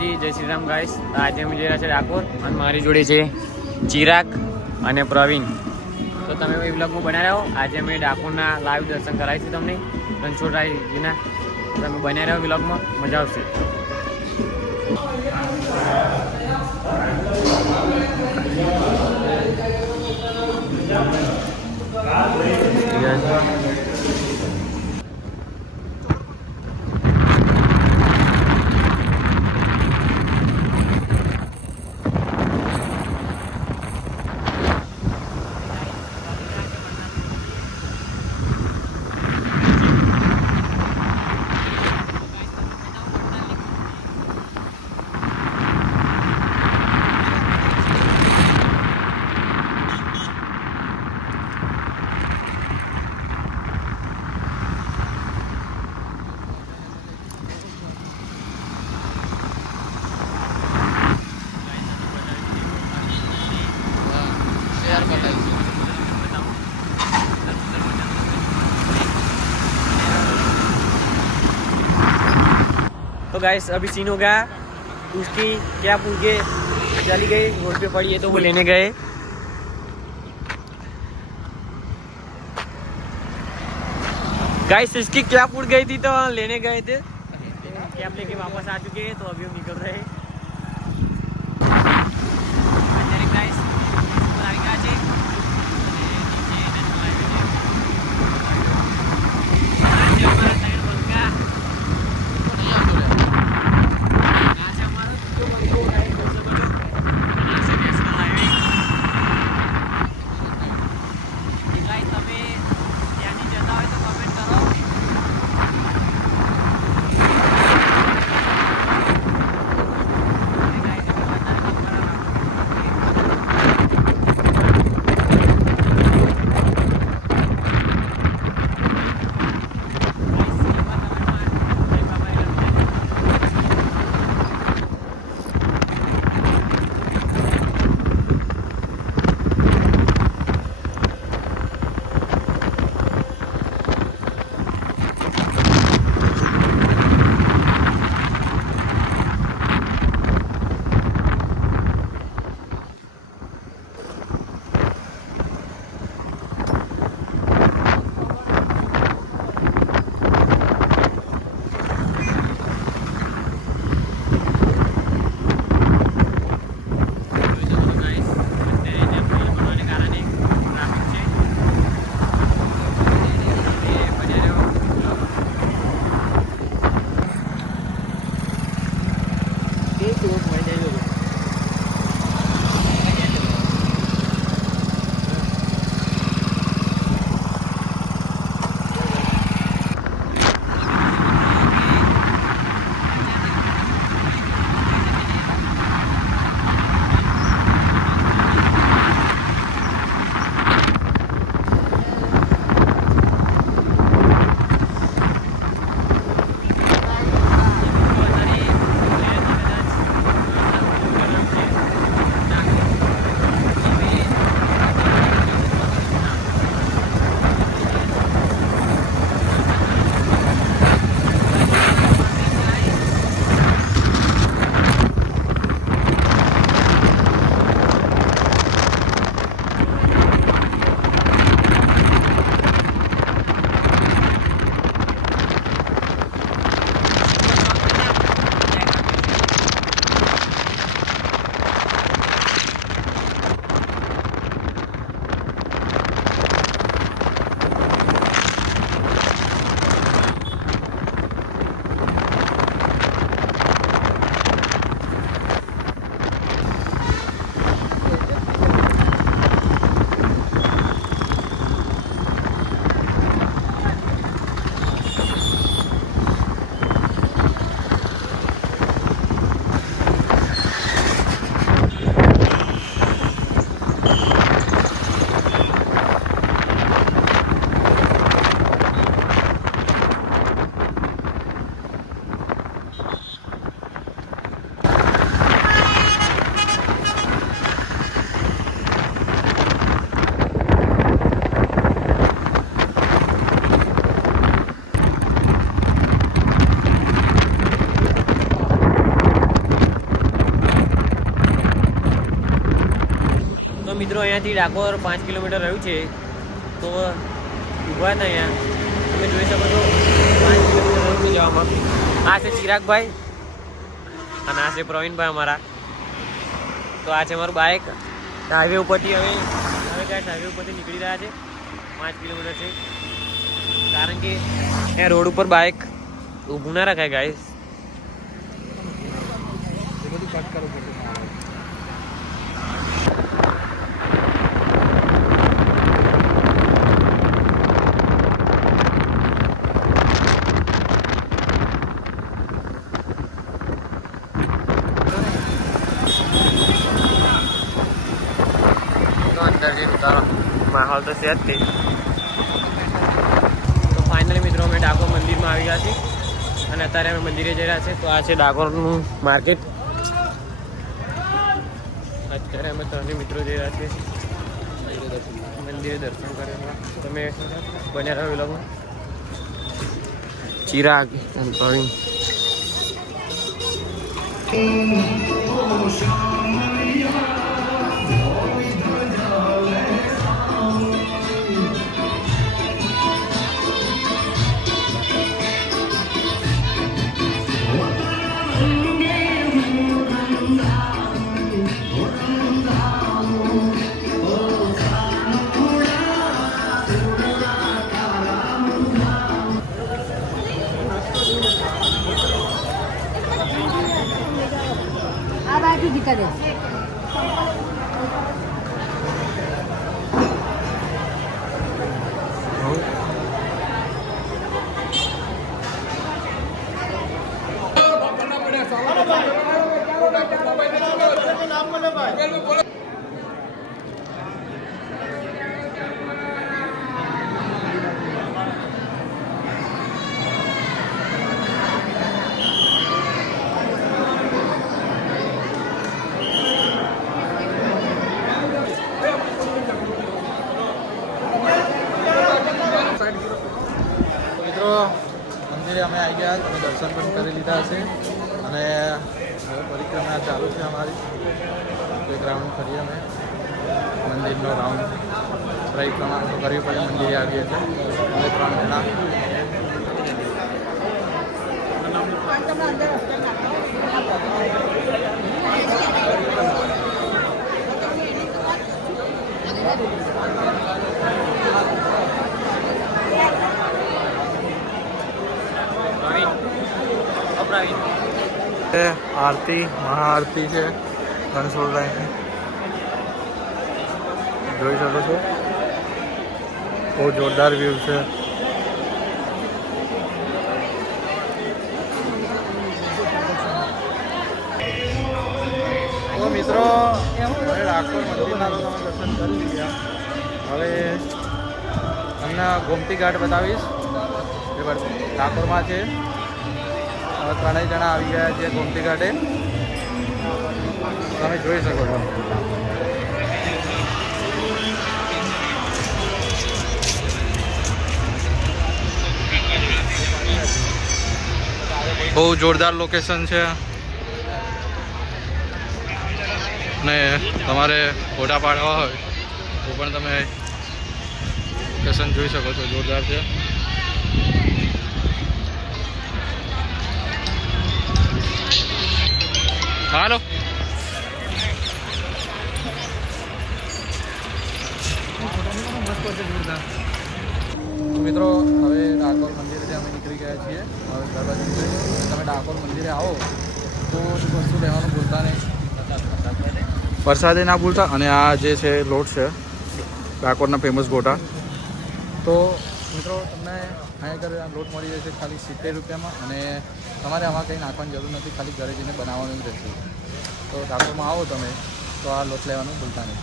માતાજી, જય શ્રી રામ ગાઈસ. આજે અમે જઈ રહ્યા છે ડાકોર અને મારી જોડે છે ચિરાગ અને પ્રવીણ. તો તમે એ વ્લોગમાં બન્યા રહો. આજે અમે ડાકોરના લાઈવ દર્શન કરાવીશું તમને રણછોડરાયજીના. તમે બન્યા રહો વ્લોગમાં, મજા આવશે. तो गाइस अभी सीन हो गया, उसकी क्या पूछ के चली गई, रोड पे पड़ी है तो वो लेने गए. गाइस इसकी क्या फूट गई थी तो लेने गए थे, कैब लेके वापस आ चुके हैं. तो अभी हम निकल रहे हैं. મિત્રો અહીંયાથી ડાકોર 5 કિલોમીટર રહ્યું છે. તો ઊભા હતા અહીંયા, તમે જોઈ શકો છો 5 કિલોમીટર રહ્યું છે જવામાં. આ છે ચિરાગભાઈ અને આ છે પ્રવીણભાઈ અમારા. તો આ છે મારું બાઇક. હાઈવે ઉપરથી હવે ગાઈસ હાઈવે ઉપરથી નીકળી રહ્યા છે. 5 કિલોમીટર છે, કારણ કે અહીંયા રોડ ઉપર બાઇક ઊભું ના રખાય ગાઈસ. માહોલ તો છે જ તે. તો ફાઇનલી મિત્રો અમે ડાકોર મંદિરમાં આવી ગયા છીએ અને અત્યારે અમે મંદિરે જઈ રહ્યા છીએ. તો આ છે ડાકોરનું માર્કેટ. અત્યારે અમે ત્રણેય મિત્રો જઈ રહ્યા છીએ મંદિરે દર્શન કરવા. તમે બન્યા રહો વિલોગમાં. ચિરાગ અને પ્રવીણ. दिक्कत है મંદિરે અમે આવી ગયા, તમે દર્શન પણ કરી લીધા હશે અને હવે પરિક્રમા ચાલુ છે અમારી. તો એક રાઉન્ડ ફરીએ અમે મંદિરનો રાઉન્ડ પરિક્રમા કરવી પડે. મંદિરે આવીએ એટલે અમે 3 જણા. આરતી મહાઆરતી છે રણછોડરાયની, જોઈ શકો છો. બહુ જોરદાર વ્યૂ છે. તો મિત્રો હવે ડાકોર મંદિરના તમે દર્શન કરી ગયા. હવે તમને ગોમતી ઘાટ બતાવીશ જે ડાકોરમાં છે. 3 જણા આવી ગયા છે ગોમતી ઘાટે, તમે જોઈ શકો છો. બહુ જોરદાર લોકેશન છે ને તમારે ફોટા પાડવા હોય તો પણ તમે લોકેશન જોઈ શકો છો. જોરદાર છે. હાલો મિત્રો હવે ડાકોર મંદિરેથી અમે નીકળી ગયા છીએ. હવે દરવાજે તમે ડાકોર મંદિરે આવો તો વસ્તુ લેવાનું ભૂલતા નહીં, પ્રસાદે ના ભૂલતા. અને આ જે છે લોટ છે ડાકોરના ફેમસ ગોટા. તો મિત્રો તમને અહીંયા આગળ લોટ મળી જશે ખાલી 70 રૂપિયામાં અને તમારે આમાં કંઈ નાખવાની જરૂર નથી, ખાલી ઘરે જઈને બનાવવાનું જ રહેશે. તો ડાકોરમાં આવો તમે તો આ લોટ લેવાનું ભૂલતા નહીં.